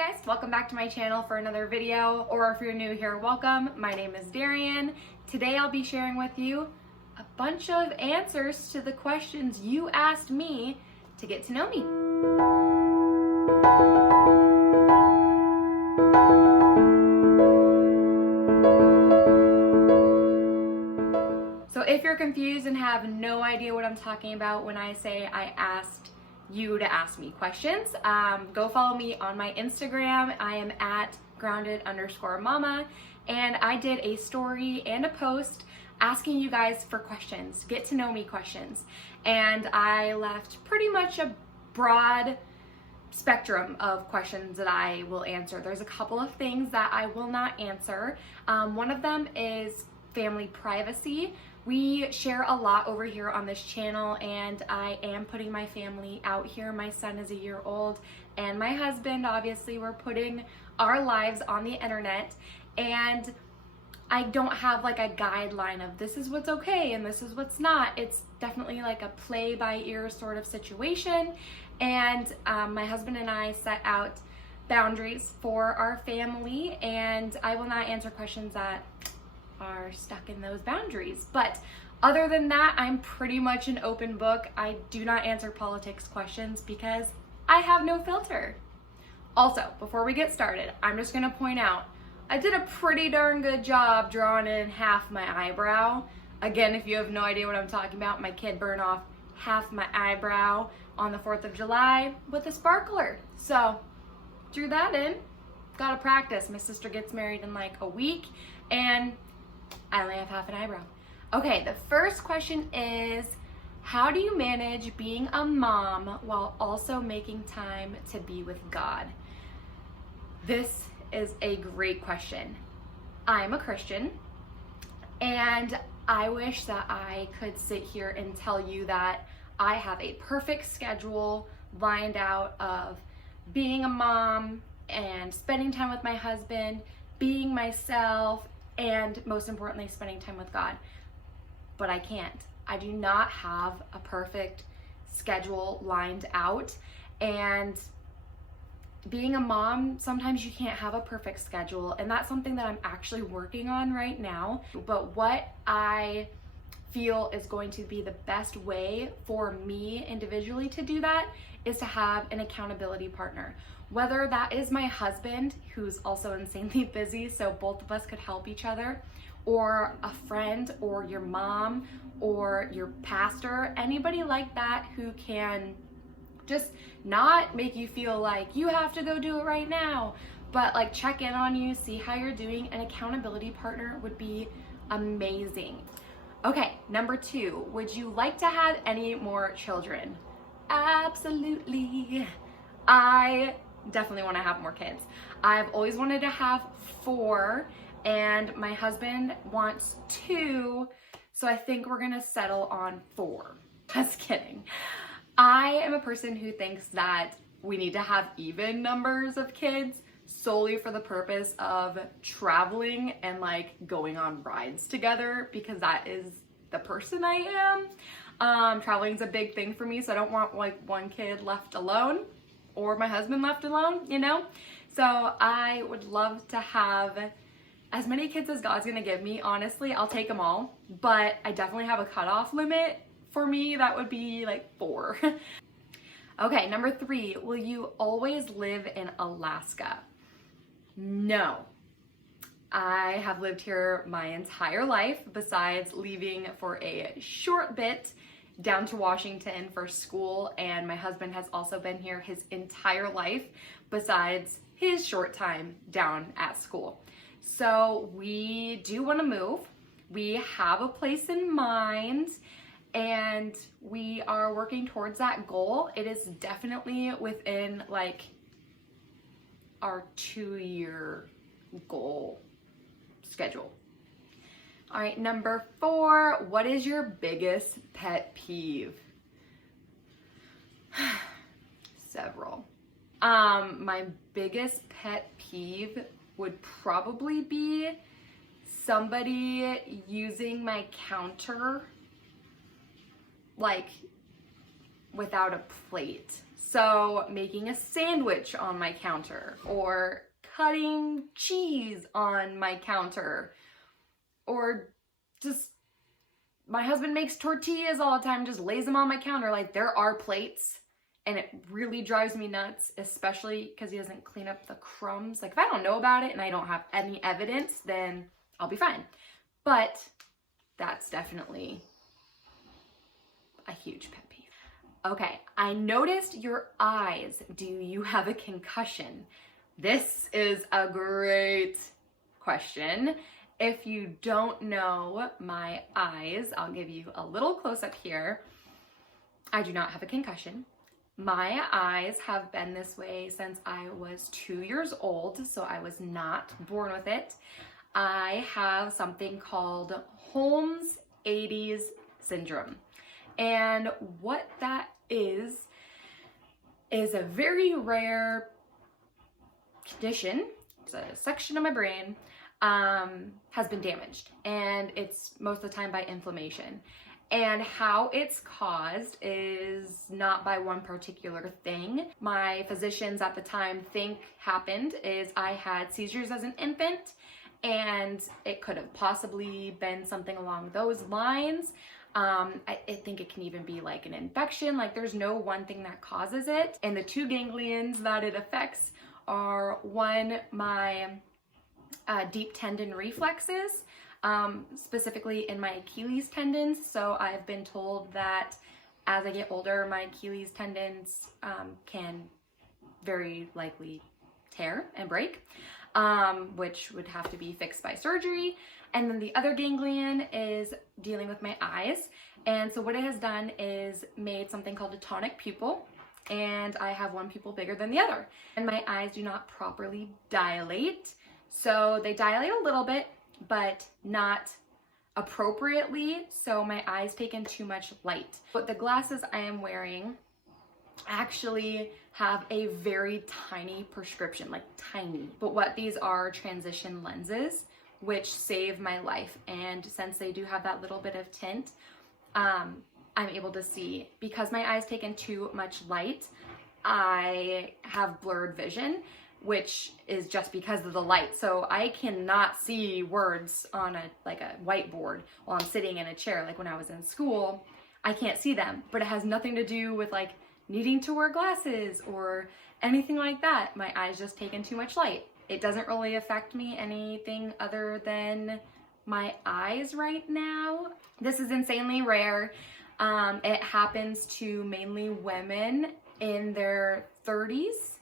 guys, welcome back to my channel for another video, or if you're new here, welcome. My name is Darian. Today I'll be sharing with you a bunch of answers to the questions you asked me to get to know me. So if you're confused and have no idea what I'm talking about when I say I asked you to ask me questions, go follow me on my Instagram. I am at grounded_mama, and I did a story and a post asking you guys for questions, get to know me questions, and I left pretty much a broad spectrum of questions that I will answer. There's a couple of things that I will not answer. One of them is family privacy. We share a lot over here on this channel, and I am putting my family out here. My son is a year old, and my husband, obviously, we're putting our lives on the internet, and I don't have like a guideline of this is what's okay and this is what's not. It's definitely like a play by ear sort of situation, and my husband and I set out boundaries for our family, and I will not answer questions that are stuck in those boundaries. But other than that, I'm pretty much an open book. I do not answer politics questions because I have no filter. Also, before we get started, I'm just gonna point out, I did a pretty darn good job drawing in half my eyebrow. Again, if you have no idea what I'm talking about, my kid burned off half my eyebrow on the 4th of July with a sparkler. So, drew that in, gotta practice. My sister gets married in like a week, and I only have half an eyebrow. Okay, the first question is, how do you manage being a mom while also making time to be with God? This is a great question. I'm a Christian, and I wish that I could sit here and tell you that I have a perfect schedule lined out of being a mom and spending time with my husband, being myself, and most importantly, spending time with God. But I can't. I do not have a perfect schedule lined out, and being a mom, sometimes you can't have a perfect schedule, and that's something that I'm actually working on right now. But what I feel is going to be the best way for me individually to do that is to have an accountability partner. Whether that is my husband, who's also insanely busy, so both of us could help each other, or a friend, or your mom, or your pastor, anybody like that who can just not make you feel like you have to go do it right now, but like check in on you, see how you're doing. An accountability partner would be amazing. Okay, number 2, would you like to have any more children? Absolutely. I definitely want to have more kids. I've always wanted to have 4, and my husband wants 2, so I think we're gonna settle on 4. Just kidding. I am a person who thinks that we need to have even numbers of kids solely for the purpose of traveling and like going on rides together, because that is the person I am. Traveling's a big thing for me, so I don't want like one kid left alone or my husband left alone, you know? So I would love to have as many kids as God's gonna give me. Honestly, I'll take them all, but I definitely have a cutoff limit. For me, that would be like 4. Okay, number 3, will you always live in Alaska? No. I have lived here my entire life, besides leaving for a short bit down to Washington for school, and my husband has also been here his entire life, besides his short time down at school. So we do want to move. We have a place in mind, and we are working towards that goal. It is definitely within like our 2-year goal schedule. All right, number 4, what is your biggest pet peeve? Several. My biggest pet peeve would probably be somebody using my counter like without a plate. So making a sandwich on my counter, or cutting cheese on my counter, or just my husband makes tortillas all the time, just lays them on my counter. Like, there are plates, and it really drives me nuts, especially because he doesn't clean up the crumbs. Like, if I don't know about it and I don't have any evidence, then I'll be fine. But that's definitely a huge pet peeve. Okay, I noticed your eyes. Do you have a concussion? This is a great question. If you don't know my eyes, I'll give you a little close up here. I do not have a concussion. My eyes have been this way since I was 2 years old, so I was not born with it. I have something called Holmes 80s syndrome. And what that is a very rare condition. It's a section of my brain has been damaged, and it's most of the time by inflammation. And how it's caused is not by one particular thing. My physicians at the time think happened is I had seizures as an infant, and it could have possibly been something along those lines. I think it can even be like an infection. Like, there's no one thing that causes it. And the two ganglions that it affects are, one, my deep tendon reflexes, specifically in my Achilles tendons. So I've been told that as I get older, my Achilles tendons can very likely tear and break, which would have to be fixed by surgery. And then the other ganglion is dealing with my eyes. And so what it has done is made something called a tonic pupil, and I have one pupil bigger than the other. And my eyes do not properly dilate. So they dilate a little bit, but not appropriately. So my eyes take in too much light. But the glasses I am wearing actually have a very tiny prescription, like tiny. But what these are, transition lenses, which save my life. And since they do have that little bit of tint, I'm able to see. Because my eyes take in too much light, I have blurred vision, which is just because of the light. So I cannot see words on a whiteboard while I'm sitting in a chair. Like when I was in school, I can't see them, but it has nothing to do with like needing to wear glasses or anything like that. My eyes just take in too much light. It doesn't really affect me anything other than my eyes right now. This is insanely rare. It happens to mainly women in their 30s,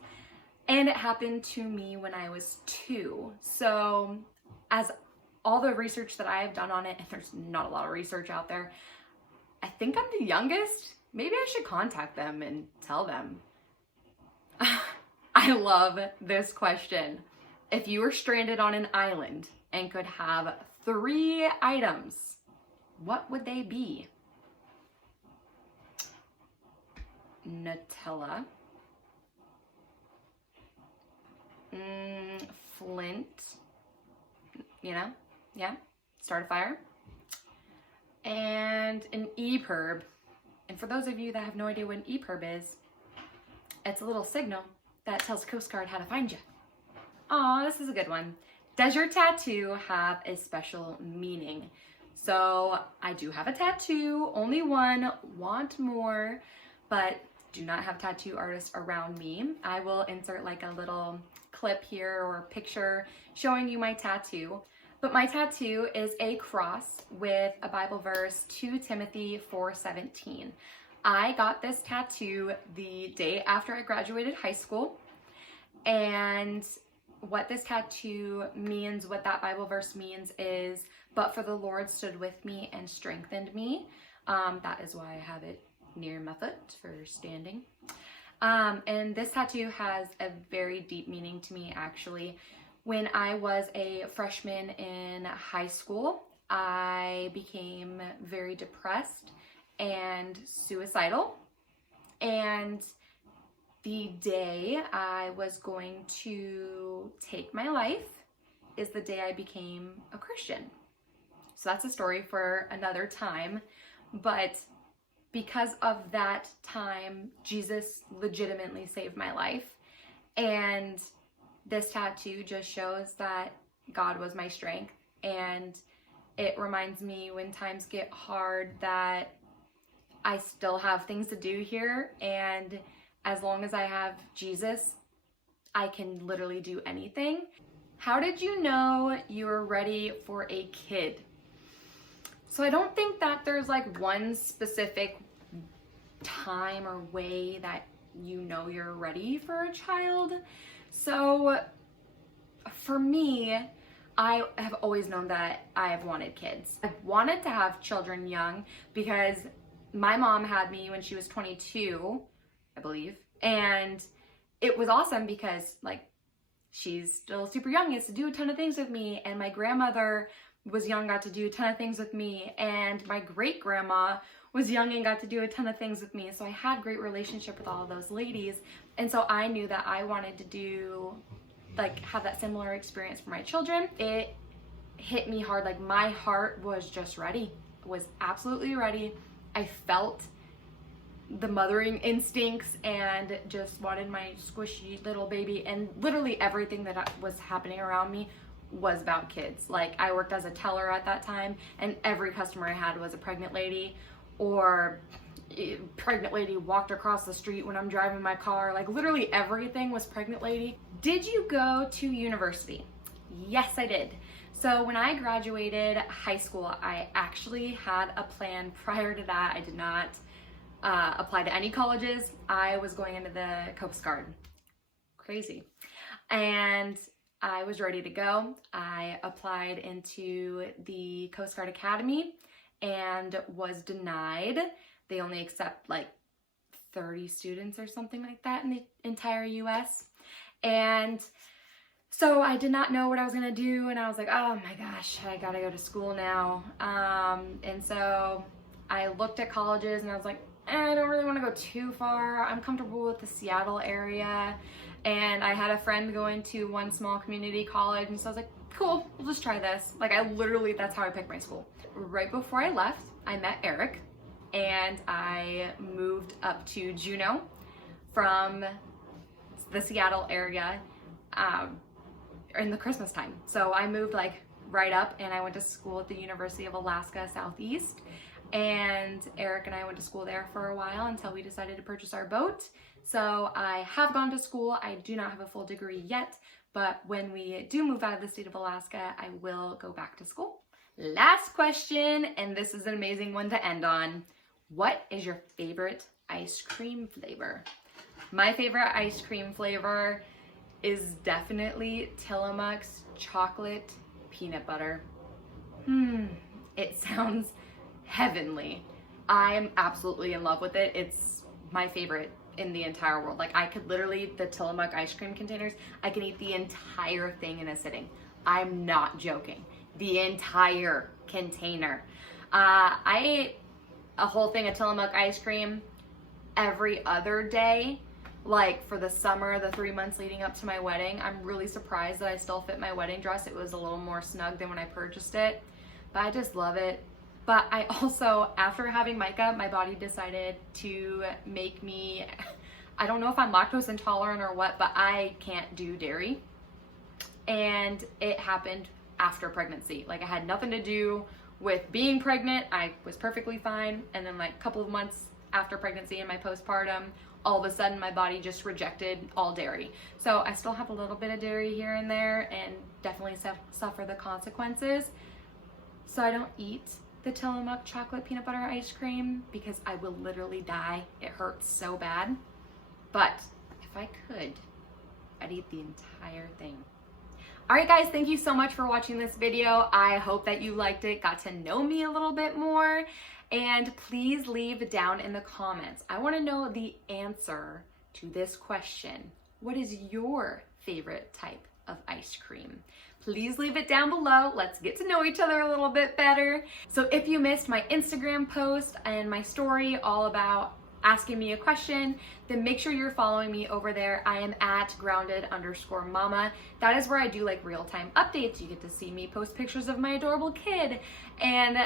and it happened to me when I was 2. So as all the research that I have done on it, and there's not a lot of research out there, I think I'm the youngest. Maybe I should contact them and tell them. I love this question. If you were stranded on an island and could have 3 items, what would they be? Nutella, flint, yeah, start a fire, and an EPIRB. And for those of you that have no idea what an EPIRB is, it's a little signal that tells Coast Guard how to find you. Aw, this is a good one. Does your tattoo have a special meaning? So I do have a tattoo, only one, want more, but do not have tattoo artists around me. I will insert like a little clip here or picture showing you my tattoo. But my tattoo is a cross with a Bible verse, 2 Timothy 4:17. I got this tattoo the day after I graduated high school, and what this tattoo means, what that Bible verse means is, but for the Lord stood with me and strengthened me. That is why I have it near my foot for standing. And this tattoo has a very deep meaning to me, actually. When I was a freshman in high school, I became very depressed and suicidal. And the day I was going to take my life is the day I became a Christian. So that's a story for another time. But because of that time, Jesus legitimately saved my life. And this tattoo just shows that God was my strength. And it reminds me when times get hard that I still have things to do here. And as long as I have Jesus, I can literally do anything. How did you know you were ready for a kid? So I don't think that there's like one specific time or way that you know you're ready for a child. So for me, I have always known that I have wanted kids. I've wanted to have children young because my mom had me when she was 22, I believe. And it was awesome because like she's still super young, gets to do a ton of things with me. And my grandmother was young, got to do a ton of things with me. And my great grandma was young and got to do a ton of things with me. So I had great relationship with all of those ladies. And so I knew that I wanted to do, like, have that similar experience for my children. It hit me hard. Like, my heart was just ready, was absolutely ready. I felt the mothering instincts and just wanted my squishy little baby. And literally everything that was happening around me was about kids. Like, I worked as a teller at that time, and every customer I had was a pregnant lady, or a pregnant lady walked across the street when I'm driving my car. Like, literally everything was pregnant lady. Did you go to university? Yes, I did. So when I graduated high school, I actually had a plan. Prior to that, I did not apply to any colleges. I was going into the Coast Guard. Crazy. And I was ready to go. I applied into the Coast Guard Academy and was denied. They only accept like 30 students or something like that in the entire US. And so I did not know what I was gonna do, and I was like, oh my gosh, I gotta go to school now. And so I looked at colleges and I was like, I don't really wanna go too far. I'm comfortable with the Seattle area. And I had a friend going to one small community college, and so I was like, cool, we'll just try this. Like, I literally, that's how I picked my school. Right before I left, I met Eric, and I moved up to Juneau from the Seattle area in the Christmas time. So I moved like right up, and I went to school at the University of Alaska Southeast. And Eric and I went to school there for a while until we decided to purchase our boat. So I have gone to school. I do not have a full degree yet, but when we do move out of the state of Alaska, I will go back to school. Last question, and this is an amazing one to end on. What is your favorite ice cream flavor? My favorite ice cream flavor is definitely Tillamook's chocolate peanut butter. It sounds heavenly. I'm absolutely in love with it. It's my favorite in the entire world. Like, I could literally, the Tillamook ice cream containers, I can eat the entire thing in a sitting. I'm not joking. The entire container. I ate a whole thing of Tillamook ice cream every other day, like for the summer, the 3 months leading up to my wedding. I'm really surprised that I still fit my wedding dress. It was a little more snug than when I purchased it, but I just love it. But I also, after having Micah, my body decided to make me, I don't know if I'm lactose intolerant or what, but I can't do dairy. And it happened after pregnancy. Like, I had nothing to do with being pregnant. I was perfectly fine. And then like a couple of months after pregnancy and my postpartum, all of a sudden my body just rejected all dairy. So I still have a little bit of dairy here and there, and definitely suffer the consequences. So I don't eat the Tillamook chocolate peanut butter ice cream because I will literally die. It hurts so bad. But if I could, I'd eat the entire thing. All right, guys, thank you so much for watching this video. I hope that you liked it, got to know me a little bit more, and please leave down in the comments. I want to know the answer to this question. What is your favorite type of ice cream? Please leave it down below. Let's get to know each other a little bit better. So if you missed my Instagram post and my story all about asking me a question, then make sure you're following me over there. I am at grounded_mama. That is where I do like real-time updates. You get to see me post pictures of my adorable kid, and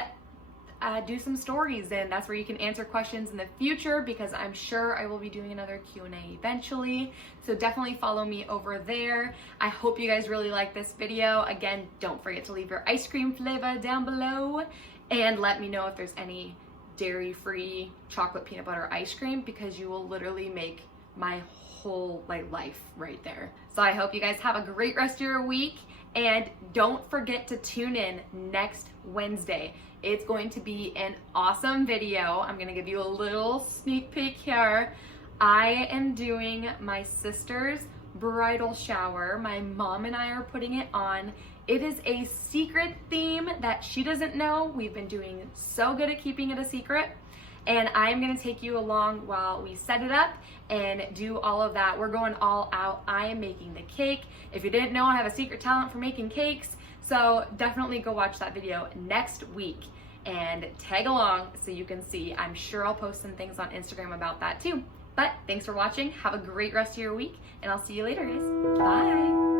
do some stories, and that's where you can answer questions in the future, because I'm sure I will be doing another Q&A eventually. So definitely follow me over there. I hope you guys really like this video. Again, don't forget to leave your ice cream flavor down below, and let me know if there's any dairy-free chocolate peanut butter ice cream, because you will literally make my whole life right there. So I hope you guys have a great rest of your week, and don't forget to tune in next Wednesday. It's going to be an awesome video. I'm gonna give you a little sneak peek here. I am doing my sister's bridal shower. My mom and I are putting it on. It is a secret theme that she doesn't know. We've been doing so good at keeping it a secret. And I'm gonna take you along while we set it up and do all of that. We're going all out. I am making the cake. If you didn't know, I have a secret talent for making cakes. So definitely go watch that video next week and tag along so you can see. I'm sure I'll post some things on Instagram about that too. But thanks for watching. Have a great rest of your week, and I'll see you later, guys. Bye.